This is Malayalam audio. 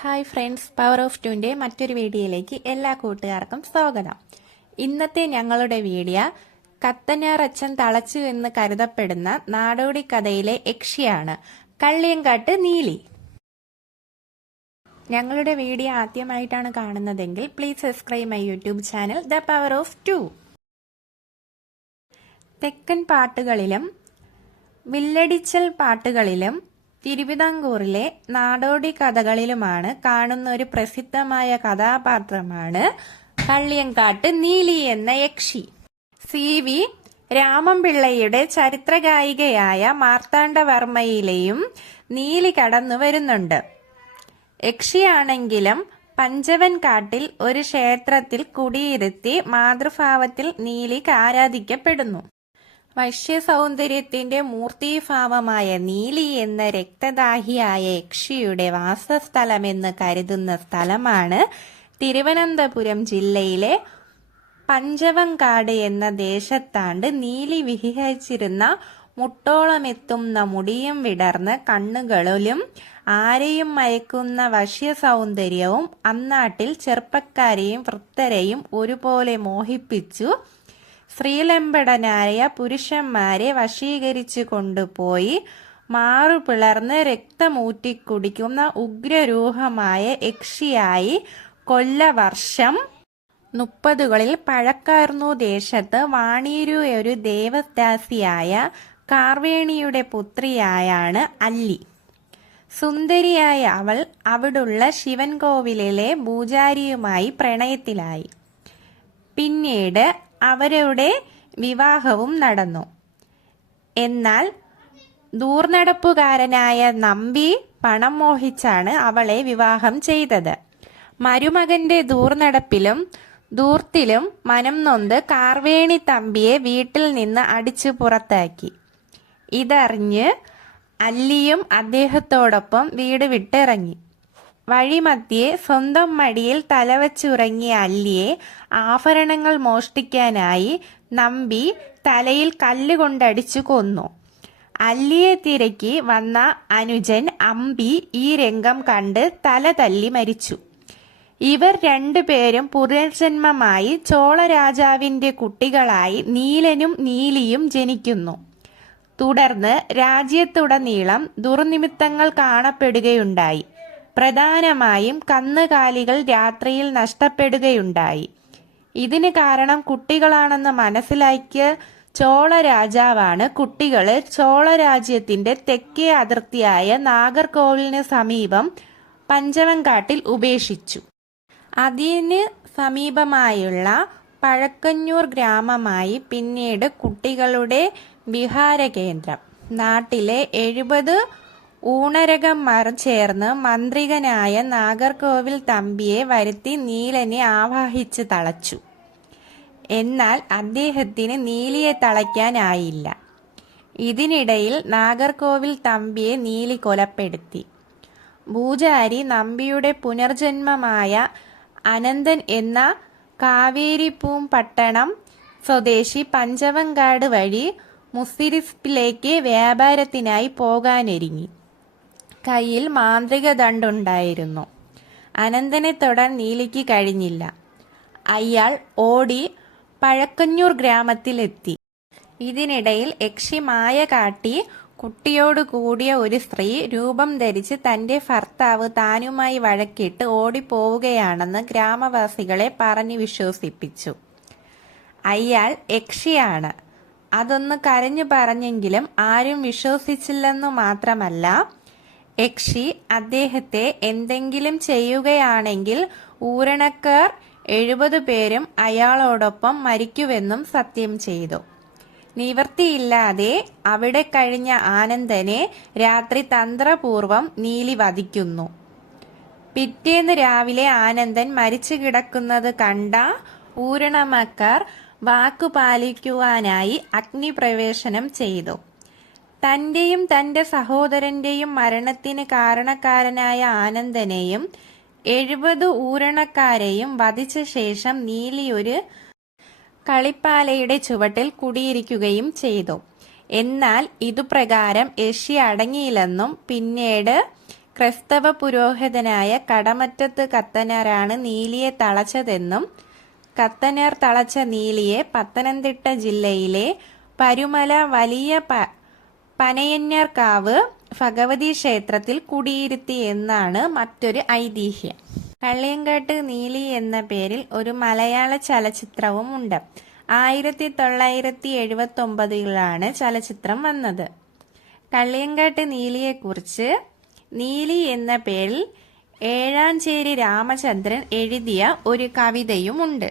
ഹായ് ഫ്രണ്ട്സ് പവർ ഓഫ് ടുവിന്റെ മറ്റൊരു വീഡിയോയിലേക്ക് എല്ലാ കൂട്ടുകാർക്കും സ്വാഗതം. ഇന്നത്തെ ഞങ്ങളുടെ വീഡിയോ കത്തനാറച്ചൻ തളച്ചു എന്ന് കരുതപ്പെടുന്ന നാടോടി കഥയിലെ യക്ഷിയാണ് കള്ളിയങ്കാട്ട് നീലി. ഞങ്ങളുടെ വീഡിയോ ആദ്യമായിട്ടാണ് കാണുന്നതെങ്കിൽ please subscribe my YouTube channel the power of two തെക്കൻ പാട്ടുകളിലും വില്ലടിച്ചൽ പാട്ടുകളിലും തിരുവിതാംകൂറിലെ നാടോടി കഥകളിലുമാണ് കാണുന്ന ഒരു പ്രസിദ്ധമായ കഥാപാത്രമാണ് കള്ളിയങ്കാട്ട് നീലി എന്ന യക്ഷി. സി. വി. രാമൻപിള്ളയുടെ ചരിത്രഗായികയായ മാർത്താണ്ഡവർമ്മയിലെയും നീലി കടന്നു വരുന്നുണ്ട്. യക്ഷിയാണെങ്കിലും പഞ്ചവൻ കാട്ടിൽ ഒരു ക്ഷേത്രത്തിൽ കുടിയിരുത്തി മാതൃഭാവത്തിൽ നീലി ആരാധിക്കപ്പെടുന്നു. വശ്യ സൗന്ദര്യത്തിന്റെ മൂർത്തിഭാവമായ നീലി എന്ന രക്തദാഹിയായ യക്ഷിയുടെ വാസസ്ഥലമെന്ന് കരുതുന്ന സ്ഥലമാണ് തിരുവനന്തപുരം ജില്ലയിലെ പഞ്ചവങ്കാട് എന്ന ദേശത്താണ്ട് നീലി വിഹരിച്ചിരുന്ന മുട്ടോളമെത്തുന്ന മുടിയും വിടർന്ന് കണ്ണുകളിലും ആരെയും മയക്കുന്ന വശ്യ സൗന്ദര്യവും അന്നാട്ടിൽ ചെറുപ്പക്കാരെയും വൃത്തരെയും ഒരുപോലെ മോഹിപ്പിച്ചു. ശ്രീലമ്പടനായ പുരുഷന്മാരെ വശീകരിച്ചു കൊണ്ടുപോയി മാറുപിളർന്ന് രക്തമൂറ്റി കുടിക്കുന്ന ഉഗ്രരൂഹമായ യക്ഷിയായി കൊല്ലവർഷം മുപ്പതുകളിൽ പഴക്കാർന്നു ദേശത്ത് വാണീരു ഒരു ദേവദാസിയായ കാർവേണിയുടെ പുത്രിയായാണ് അല്ലി. സുന്ദരിയായ അവൾ അവിടുള്ള ശിവൻ കോവിലിലെ പൂജാരിയുമായി പ്രണയത്തിലായി. പിന്നീട് അവരുടെ വിവാഹവും നടന്നു. എന്നാൽ ദൂർനടപ്പുകാരനായ നമ്പി പണം മോഹിച്ചാണ് അവളെ വിവാഹം ചെയ്തത്. മരുമകന്റെ ദൂർനടപ്പിലും ദൂർത്തിലും മനം നൊന്ത് കാർവേണി തമ്പിയെ വീട്ടിൽ നിന്ന് അടിച്ചു പുറത്താക്കി. ഇതറിഞ്ഞ് അല്ലിയും അദ്ദേഹത്തോടൊപ്പം വീട് വിട്ടിറങ്ങി. വഴിമധ്യേ സ്വന്തം മടിയിൽ തലവച്ചുറങ്ങിയ അല്ലിയെ ആഭരണങ്ങൾ മോഷ്ടിക്കാനായി നമ്പി തലയിൽ കല്ലുകൊണ്ടടിച്ചു കൊന്നു. അല്ലിയെ തിരക്കി വന്ന അനുജൻ അമ്പി ഈ രംഗം കണ്ട് തല തല്ലി മരിച്ചു. ഇവർ രണ്ടുപേരും പുനർജന്മമായി ചോളരാജാവിന്റെ കുട്ടികളായി നീലനും നീലിയും ജനിക്കുന്നു. തുടർന്ന് രാജ്യത്തുടനീളം ദുർനിമിത്തങ്ങൾ കാണപ്പെടുകയുണ്ടായി. പ്രധാനമായും കന്നുകാലികൾ രാത്രിയിൽ നഷ്ടപ്പെടുകയുണ്ടായി. ഇതിന് കാരണം കുട്ടികളാണെന്ന് മനസ്സിലാക്കിയ ചോള രാജാവാണ് കുട്ടികളെ. ചോളരാജ്യത്തിന്റെ തെക്കേ അതിർത്തിയായ നാഗർകോവിലിന് സമീപം പഞ്ചവൻകാട്ടിൽ ഉപേക്ഷിച്ചു. അതിന് സമീപമായുള്ള പഴക്കഞ്ഞൂർ ഗ്രാമമായി പിന്നീട് കുട്ടികളുടെ വിഹാര കേന്ദ്രം നാട്ടിലെ എഴുപത് ഊണരകന്മാർ ചേർന്ന് മന്ത്രികനായ നാഗർകോവിൽ തമ്പിയെ വരുത്തി നീലനെ ആവാഹിച്ച് തളച്ചു. എന്നാൽ അദ്ദേഹത്തിന് നീലിയെ തളയ്ക്കാനായില്ല. ഇതിനിടയിൽ നാഗർകോവിൽ തമ്പിയെ നീലി കൊലപ്പെടുത്തി. പൂജാരി നമ്പിയുടെ പുനർജന്മമായ അനന്തൻ എന്ന കാവേരിപ്പൂം പട്ടണം സ്വദേശി പഞ്ചവങ്കാട് വഴി മുസിരിപ്പിലേക്ക് വ്യാപാരത്തിനായി പോകാനൊരുങ്ങി. കയ്യിൽ മാന്ത്രിക ദണ്ടുണ്ടായിരുന്നു അനന്തനെ തൊടാൻ നീലിക്ക് കഴിഞ്ഞില്ല. അയാൾ ഓടി പഴക്കഞ്ഞൂർ ഗ്രാമത്തിലെത്തി. ഇതിനിടയിൽ യക്ഷി മായ കാട്ടി കുട്ടിയോട് കൂടിയ ഒരു സ്ത്രീ രൂപം ധരിച്ച് തന്റെ ഭർത്താവ് താനുമായി വഴക്കിട്ട് ഓടിപ്പോവുകയാണെന്ന് ഗ്രാമവാസികളെ പറഞ്ഞു വിശ്വസിപ്പിച്ചു. അയാൾ യക്ഷിയാണ്. അതൊന്ന് കരഞ്ഞു പറഞ്ഞെങ്കിലും ആരും വിശ്വസിച്ചില്ലെന്നു മാത്രമല്ല യക്ഷി അദ്ദേഹത്തെ എന്തെങ്കിലും ചെയ്യുകയാണെങ്കിൽ ഊരണക്കാർ എഴുപത് പേരും അയാളോടൊപ്പം മരിക്കുവെന്നും സത്യം ചെയ്തു. നിവൃത്തിയില്ലാതെ അവിടെ കഴിഞ്ഞ ആനന്ദനെ രാത്രി തന്ത്രപൂർവം നീലി വധിക്കുന്നു പിറ്റേന്ന് രാവിലെ ആനന്ദൻ മരിച്ചു കിടക്കുന്നത് കണ്ട ഊരണമക്കാർ വാക്കു പാലിക്കുവാനായി അഗ്നിപ്രവേശനം ചെയ്തു. തന്റെയും തന്റെ സഹോദരന്റെയും മരണത്തിന് കാരണക്കാരനായ ആനന്ദനെയും എഴുപത് ഊരണക്കാരെയും വധിച്ച ശേഷം നീലി ഒരു കളിപ്പാലയുടെ ചുവട്ടിൽ കുടിയിരിക്കുകയും ചെയ്തു. എന്നാൽ ഇതുപ്രകാരം യഷി അടങ്ങിയില്ലെന്നും പിന്നീട് ക്രൈസ്തവ പുരോഹിതനായ കടമറ്റത്ത് കത്തനാരാണ് നീലിയെ തളച്ചതെന്നും കത്തനാർ തളച്ച നീലിയെ പത്തനംതിട്ട ജില്ലയിലെ പരുമല വലിയ പ പനയന്യർക്കാവ് ഭഗവതി ക്ഷേത്രത്തിൽ കുടിയിരുത്തി എന്നാണ് മറ്റൊരു ഐതിഹ്യം. കള്ളിയങ്കാട്ട് നീലി എന്ന പേരിൽ ഒരു മലയാള ചലച്ചിത്രവും ഉണ്ട്. ആയിരത്തി തൊള്ളായിരത്തി എഴുപത്തി ഒമ്പതിലാണ് ചലച്ചിത്രം വന്നത്. കള്ളിയങ്കാട്ട് നീലിയെക്കുറിച്ച് നീലി എന്ന പേരിൽ ഏഴാഞ്ചേരി രാമചന്ദ്രൻ എഴുതിയ ഒരു കവിതയുമുണ്ട്.